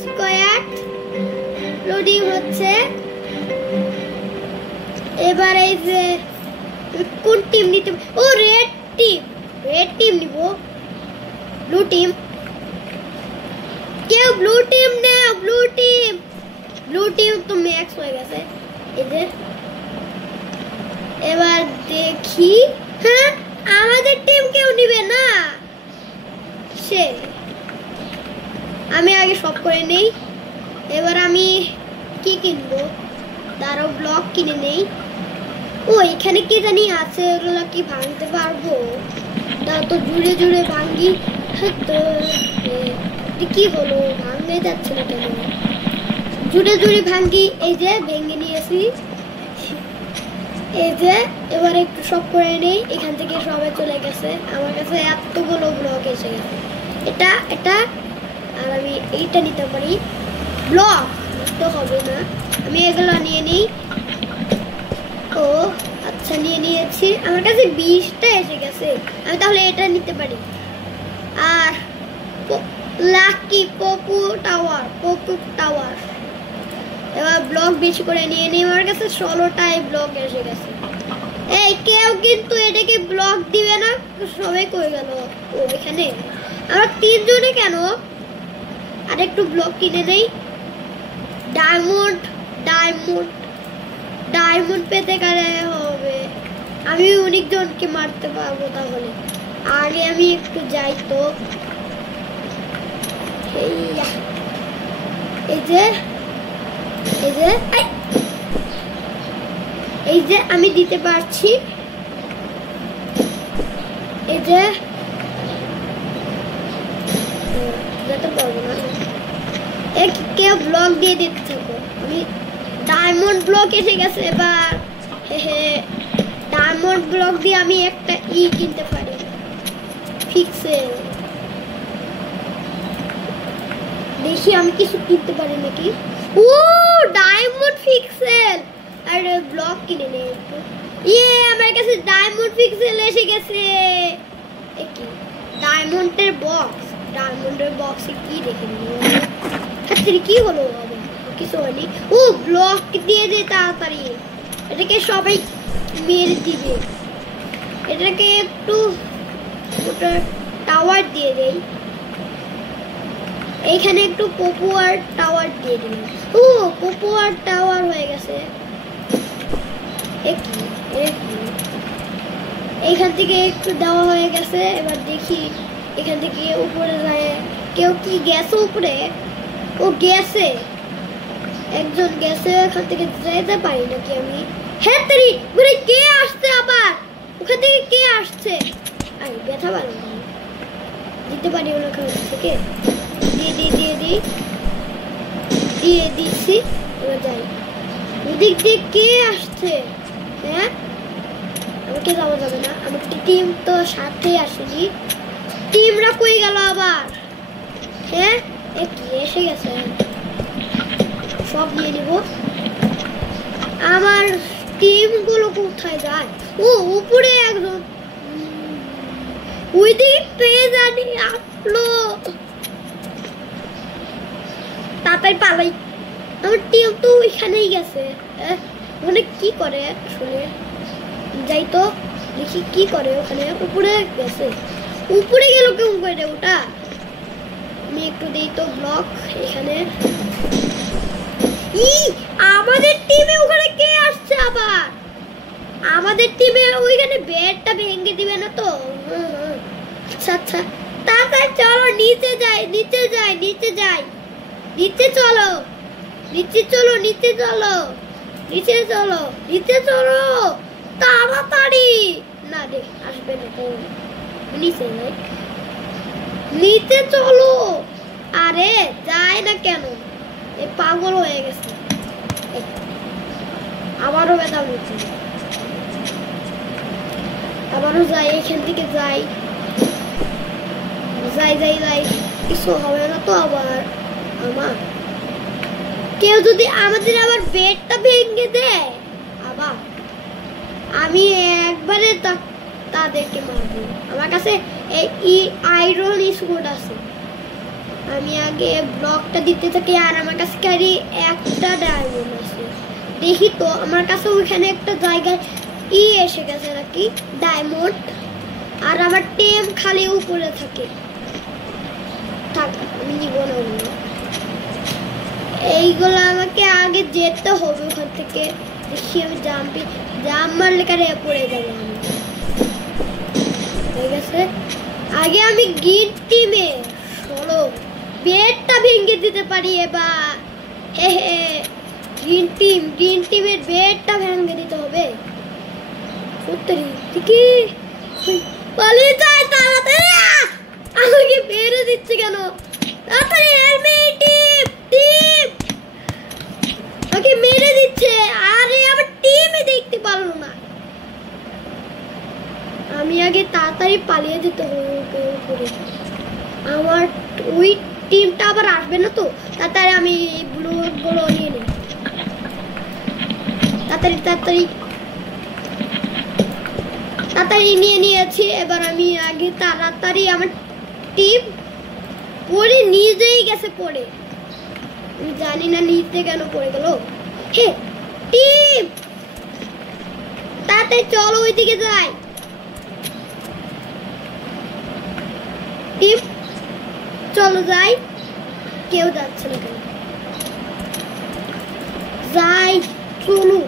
Square loading হচ্ছে। এবার এই যে কোন টিম নিতে, ও রেড টিম নিব। ব্লু টিম, কেউ ব্লু টিম না, ব্লু টিম তো ম্যাক্স হয়ে গেছে। এদের এবার দেখি, হ্যাঁ আমাদের টিম কেউ নিবে না। সে আমি আগে সব করে নেই। এবার আমি কি কিনবো, তারও ব্লক কিনে নেই। ও এখানে কি জানি আছে, ওগুলো কি ভাঙতে পারবো? তা তো জুড়ে জুড়ে ভাঙি। তো কি হলো, ভাঙতে যাচ্ছে না কেন? জুড়ে জুড়ে ভাঙি। এই যে ভেঙে নিয়েছি। এই যে এবার একটু সব করে নেই। এখান থেকে সবাই চলে গেছে, আমার কাছে এতগুলো ব্লক এসে গেছে। এটা আর আমি এইটা নিতে পারি। ব্লক তো হবে না, আমি এগুলো নিয়ে নিই। ও আচ্ছা নিয়ে নিয়েছি, আমার কাছে 20টা এসে গেছে। আমি তাহলে এটা নিতে পারি। আর লাকি পপু টাওয়ার। এবার ব্লক বেশি করে নিয়ে নিই, আমার কাছে 16টাই ব্লক এসে গেছে। এই কেউ কিন্তু এটাকে ব্লক দিবে না, সবাই কই গেল? ও এখানে আমরা 3 জনে কেন? আর একটু ব্লক কিনে নেই। ডায়মন্ড পেতে গেলে হবে, আমি অনেক জনকে মারতে পারবো। তাহলে আগে আমি একটু যাই তো। এই যে আমি দিতে পারছি। এই যে যেতে পারবো না, কেউ ব্লক দিয়ে দিতে থাকো। আমি ডায়মন্ড ব্লক এসে গেছে। এবার ডায়মন্ড ব্লক দিয়ে আমি একটা কিনতে পারি, পিক্সেল। দেখি আমি কিছু কিনতে পারি নাকি। ও ডায়মন্ড পিক্সেল, আর ব্লক কিনে নেই। আমার কাছে ডায়মন্ড পিক্সেল এসে গেছে। ডায়মন্ডের বক্সে কি দেখে নিই। কি হলো, কিছু হয়নি। ও ব্লক দিয়ে দে তাড়াতাড়ি, এটাকে সবাই মেরে দিবে। এটাকে একটু টাওয়ার দিয়ে দেই। এইখানে একটু পপুয়ার টাওয়ার দিয়ে দিই। ও পপুয়ার টাওয়ার হয়ে গেছে। এইখান থেকে একটু দেওয়া হয়ে গেছে। এবার দেখি এখান থেকে উপরে যায় কেউ কি গেছে উপরে? ও গেছে, একজন গেছে। এখান থেকে যেতে পারি নাকি আমি? হ্যাঁ তেরি ঘুরে কে আসছে আবার? ওখান থেকে কে আসছে? আরে ব্যথা পারি দিতে পারি ওখান থেকে। দিয়ে দিচ্ছি। এবার যাই, ওদিক দিয়ে কে আসছে? হ্যাঁ আমাকে যাওয়া যাবে না, আমার টিম তো সাথে আসেনি। টিমরা কই গেল আবার? হ্যাঁ কি এসে গেছে, সব নিয়ে নিব। আমার টিম গুলো কোথায় যায়? ও উপরে একজন, ওই দিকে পেয়ে জানি আসলো। তাড়াতাড়ি পালাই, আমার টিম তো ওইখানেই গেছে। ওখানে কি করে আসলে? যাই তো দেখি কি করে ওখানে। উপরে গেছে, উপরে গেল কেউ করে ওটা। আমি একটু দেই তো ব্লক এখানে। আমাদের টিমে ওখানে কে আসছে আবার? আমাদের টিমে ওইখানে ব্যাটটা ভেঙে দিবে না তো? আচ্ছা তাড়াতাড়ি চলো, নিচে যাই। নিচে চলো তাড়াতাড়ি। না রে আসবে না তো, নিচে চলো। আরে যায় না কেন? এ পাগল হয়ে গেছে। আবারও ব্যথা হচ্ছে, আবারও যাই, এখান থেকে যাই। কিছু হবে না তো আবার? আমার কেউ যদি আমাদের আবার বেডটা ভেঙে দেয় আবার, আমি একবারে তাদেরকে মারবো। আমার কাছে এই আয়রন স্কোয়াড আছে, আমি আগে ব্লকটা দিতে থাকি আর আমার কাছে খালি একটা ডায়মন্ড আছে দেখি তো আমার কাছে ওইখানে একটা জায়গায় এসে গেছে নাকি ডায়মন্ড আর আমার টেম খালি উপরে থাকে থাক আমি নিব না এইগুলো আমাকে আগে যেতে হবে ওখান থেকে দেখি আমি জাম্প মারলে কারে পড়ে যাবো আমি ঠিক আছে আগে আমি গ্রিন টিমে চলো বেডটা ভেঙে দিতে পারি এবার গ্রিন টিমের বেডটা ভেঙে দিতে হবে উত্তরি ঠিকই পালিয়ে যায় তাড়াতাড়ি আমাকে বেরে দিচ্ছে কেন তাড়াতাড়ি হেলমেট টিম ওকে মেরে দিচ্ছে আরে আমার টিমই দেখতে পারলো না আমি আগে তাড়াতাড়ি পালিয়ে যেতে হবে করে আমার ওই টিমটা আবার আসবে না তো তাড়াতাড়ি আমি ব্লুগুলো নিয়ে নিই তাড়াতাড়ি নিয়ে নিয়েছি এবার আমি আগে তাড়াতাড়ি আমার টিম পড়ে নিজেই গেছে পড়ে আমি জানি না নিতে কেন পড়ে গেল হে টিম তাড়াতাড়ি চলো ওইদিকে যাই টিম চলো যাই কেউ যাচ্ছে না কেন যাই চলো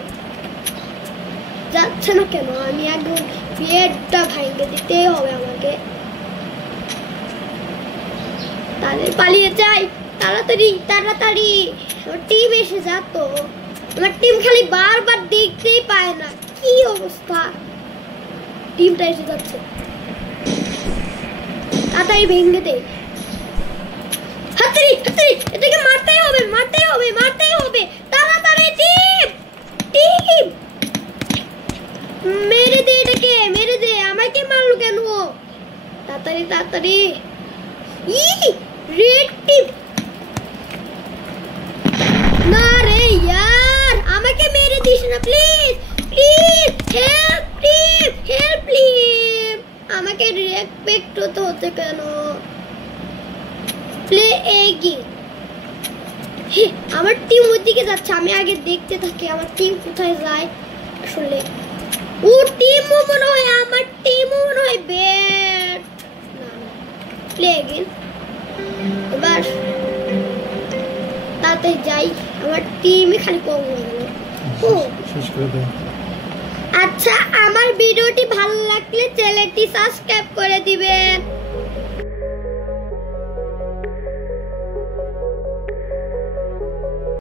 যাচ্ছে না কেন আমি একদম বেডটা ভাঙে দিতেই হবে আমাকে তাদের পালিয়ে যাই তাড়াতাড়ি আমার টিম এসে যাতো আমার টিম খালি বারবার দেখতেই পায় না কি অবস্থা টিমটা এসে যাচ্ছে তাড়াতাড়ি ভেঙে দে হাতড়ি এটাকে মারতেই হবে তাড়াতাড়ি টিম মেরে দে এটাকে মেরে দে আমাকে মারলো কেন তাড়াতাড়ি রেড টিম না রে यार আমাকে মেরে দিস না প্লিজ হেল্প প্লিজ আমাকে রেসপেক্ট হতে কেন প্লে এগি আমার টিম ওইদিকে যাচ্ছে আমি আগে দেখতে থাকি আমার টিম কোথায় যায় আসলে ও টিমও মনে হয় আমার টিমও মনে হয় ব্যাট না প্লে এগেন এবার তাতে যাই আমার টিমে খালি কম হয়ে গেল ও শেষ করে দাও আচ্ছা আমার ভিডিওটি ভালো লাগলে চ্যানেলটি সাবস্ক্রাইব করে দিবেন